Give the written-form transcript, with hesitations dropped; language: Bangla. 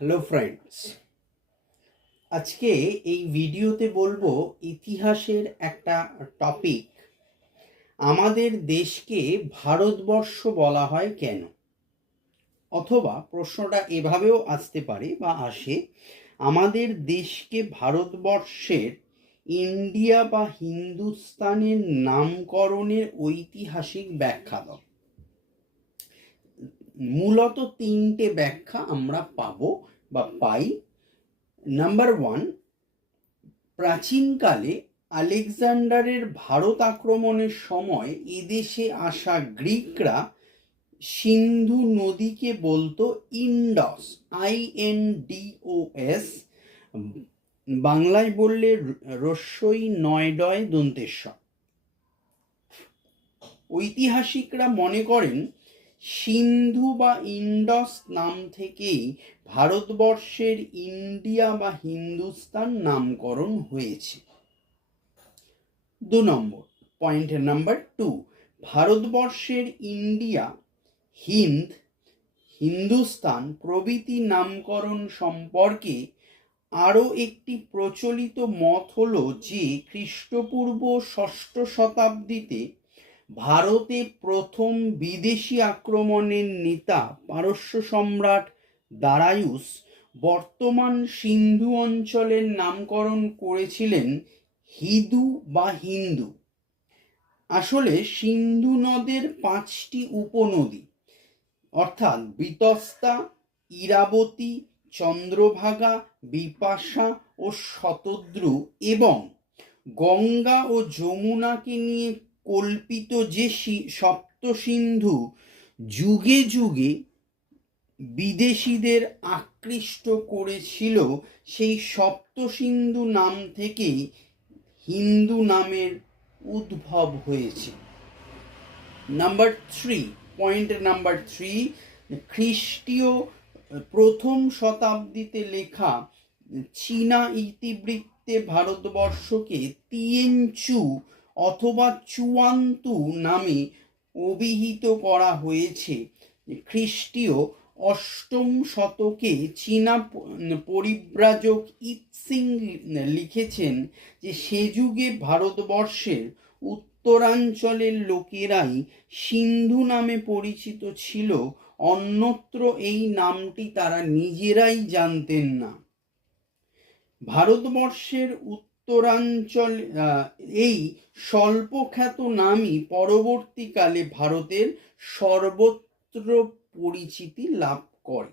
হ্যালো ফ্রেন্ডস, আজকে এই ভিডিওতে বলবো ইতিহাসের একটা টপিক। আমাদের দেশকে ভারতবর্ষ বলা হয় কেন? অথবা প্রশ্নটা এভাবেও আসতে পারে বা আসে, আমাদের দেশকে ভারতবর্ষের ইন্ডিয়া বা হিন্দুস্তানের নামকরণের ঐতিহাসিক ব্যাখ্যা দাও। মূলত তিনটে ব্যাখ্যা আমরা পাবো বা পাই। নাম্বার ওয়ান, প্রাচীনকালে আলেকজান্ডারের ভারত আক্রমণের সময় এদেশে আসা গ্রিকরা সিন্ধু নদীকে বলতো ইন্ডস, INDOS। বাংলায় বললে রস্যই নয় ডয় দন্তেশ্ব। ঐতিহাসিকরা মনে করেন সিন্ধু বা ইন্ডস নাম থেকেই ভারতবর্ষের ইন্ডিয়া বা হিন্দুস্তান নামকরণ হয়েছে। 2 নম্বর পয়েন্টের নাম্বার 2, ভারতবর্ষের ইন্ডিয়া, হিন্দুস্তান প্রভৃতি নামকরণ সম্পর্কে আরও একটি প্রচলিত মত হলো যে খ্রিস্টপূর্ব 6ষ্ঠ শতাব্দীতে ভারতে প্রথম বিদেশি আক্রমণের নেতা পারস্য সম্রাট দারায়ুস বর্তমান সিন্ধু অঞ্চলের নামকরণ করেছিলেন হিদু বা হিন্দু। আসলে সিন্ধু নদের 5টি উপনদী, অর্থাৎ বিতস্তা, ইরাবতী, চন্দ্রভাগা, বিপাশা ও শতদ্রু এবং গঙ্গা ও যমুনাকে নিয়ে কল্পিত যে সপ্তসিন্ধু যুগে যুগে বিদেশিদের আকৃষ্ট করেছিল, সেই সপ্তসিন্ধু নাম থেকেই হিন্দু নামের উদ্ভব হয়েছে। পয়েন্ট নাম্বার 3, খ্রিস্টীয় প্রথম শতাব্দীতে লেখা চীনা ইতিবৃত্তে ভারতবর্ষকে তিয়েনচু অথবা চুয়ান্তু নামে অভিহিত করা হয়েছে। খ্রিস্টীয় 8ম শতকে চীনা পরিব্রাজক ইৎসিং লিখেছেন যে সে যুগে ভারতবর্ষের উত্তরাঞ্চলের লোকেরাই সিন্ধু নামে পরিচিত ছিল, অন্যত্র এই নামটি তারা নিজেরাই জানতেন না। ভারতবর্ষের উত্তরাঞ্চল এই স্বল্পখ্যাত নামই পরবর্তীকালে ভারতের সর্বত্র পরিচিতি লাভ করে।